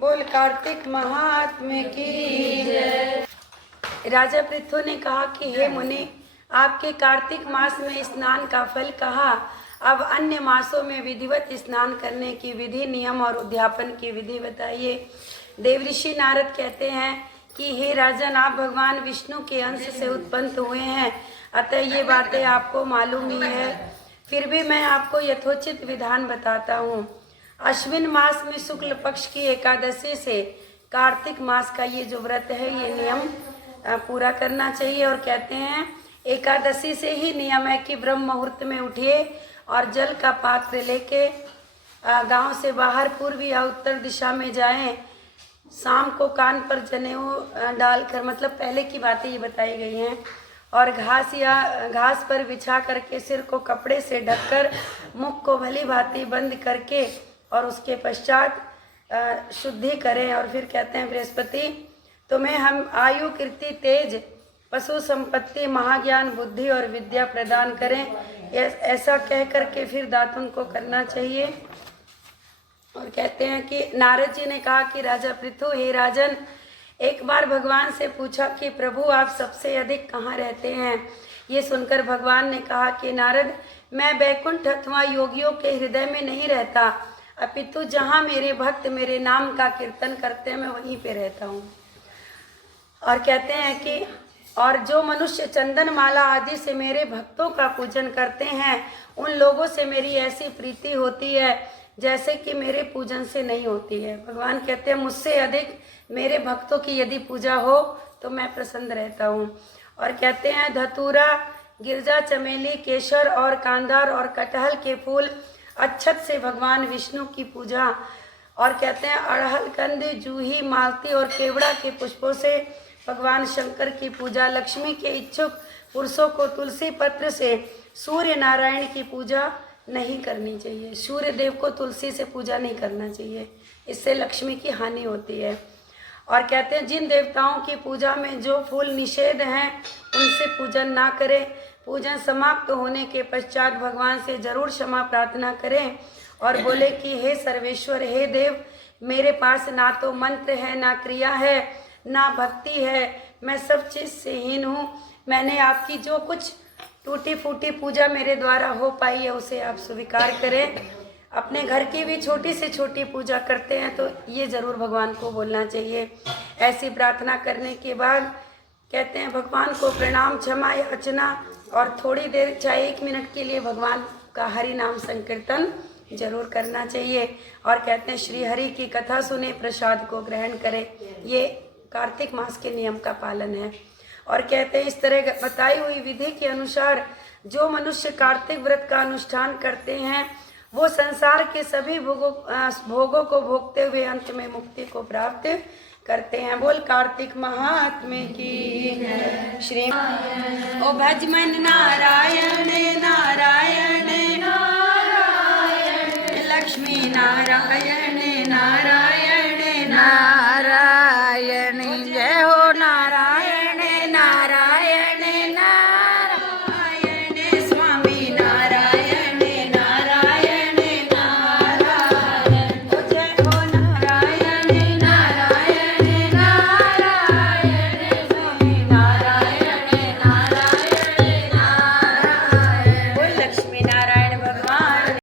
बोल कार्तिक महात्म्य की जय। राजा पृथु ने कहा कि हे मुनि, आपके कार्तिक मास में स्नान का फल कहा, अब अन्य मासों में विधिवत स्नान करने की विधि, नियम और उद्यापन की विधि बताइए। देवऋषि नारद कहते हैं कि हे राजन, आप भगवान विष्णु के अंश से उत्पन्न हुए हैं, अतः ये बातें आपको मालूम ही है, फिर भी मैं आपको यथोचित विधान बताता हूँ। अश्विन मास में शुक्ल पक्ष की एकादशी से कार्तिक मास का ये जो व्रत है, ये नियम पूरा करना चाहिए। और कहते हैं एकादशी से ही नियम है कि ब्रह्म मुहूर्त में उठिए और जल का पात्र लेके गांव से बाहर पूर्व या उत्तर दिशा में जाएं। शाम को कान पर जनेऊ डालकर, मतलब पहले की बातें ये बताई गई हैं, और घास पर बिछा करके सिर को कपड़े से ढककर मुख को भली भांति बंद करके और उसके पश्चात शुद्धि करें। और फिर कहते हैं बृहस्पति तुम्हें हम आयु, कीर्ति, तेज, पशु संपत्ति, महाज्ञान, बुद्धि और विद्या प्रदान करें। ऐसा कह करके फिर दातुन को करना चाहिए। और कहते हैं कि नारद जी ने कहा कि राजा पृथु, हे राजन, एक बार भगवान से पूछा कि प्रभु आप सबसे अधिक कहाँ रहते हैं। ये सुनकर भगवान ने कहा कि नारद, मैं बैकुंठ अथवा योगियों के हृदय में नहीं रहता, अपितु जहाँ मेरे भक्त मेरे नाम का कीर्तन करते हैं मैं वहीं पे रहता हूँ। और कहते हैं कि और जो मनुष्य चंदन माला आदि से मेरे भक्तों का पूजन करते हैं, उन लोगों से मेरी ऐसी प्रीति होती है जैसे कि मेरे पूजन से नहीं होती है। भगवान कहते हैं मुझसे अधिक मेरे भक्तों की यदि पूजा हो तो मैं प्रसन्न रहता हूँ। और कहते हैं धतूरा, गिरजा, चमेली, केसर और कांदार और कटहल के फूल, अक्षत से भगवान विष्णु की पूजा। और कहते हैं अड़हल, कंद, जूही, मालती और केवड़ा के पुष्पों से भगवान शंकर की पूजा। लक्ष्मी के इच्छुक पुरुषों को तुलसी पत्र से सूर्य नारायण की पूजा नहीं करनी चाहिए। सूर्य देव को तुलसी से पूजा नहीं करना चाहिए, इससे लक्ष्मी की हानि होती है। और कहते हैं जिन देवताओं की पूजा में जो फूल निषेध हैं उनसे पूजन ना करें। पूजन समाप्त होने के पश्चात भगवान से जरूर क्षमा प्रार्थना करें और बोले कि हे सर्वेश्वर, हे देव, मेरे पास ना तो मंत्र है, ना क्रिया है, ना भक्ति है, मैं सब चीज़ से हीन हूँ। मैंने आपकी जो कुछ टूटी फूटी पूजा मेरे द्वारा हो पाई है उसे आप स्वीकार करें। अपने घर की भी छोटी से छोटी पूजा करते हैं तो ये ज़रूर भगवान को बोलना चाहिए। ऐसी प्रार्थना करने के बाद कहते हैं भगवान को प्रणाम, क्षमा याचना और थोड़ी देर, चाहे 1 मिनट के लिए भगवान का हरि नाम संकीर्तन जरूर करना चाहिए। और कहते हैं श्री हरि की कथा सुने, प्रसाद को ग्रहण करें। ये कार्तिक मास के नियम का पालन है। और कहते हैं इस तरह बताई हुई विधि के अनुसार जो मनुष्य कार्तिक व्रत का अनुष्ठान करते हैं वो संसार के सभी भोगों को भोगते हुए अंत में मुक्ति को प्राप्त करते हैं। बोल कार्तिक महात्म्य की श्री। ओ भज मन नारायण नारायण नारायण, लक्ष्मी नारायण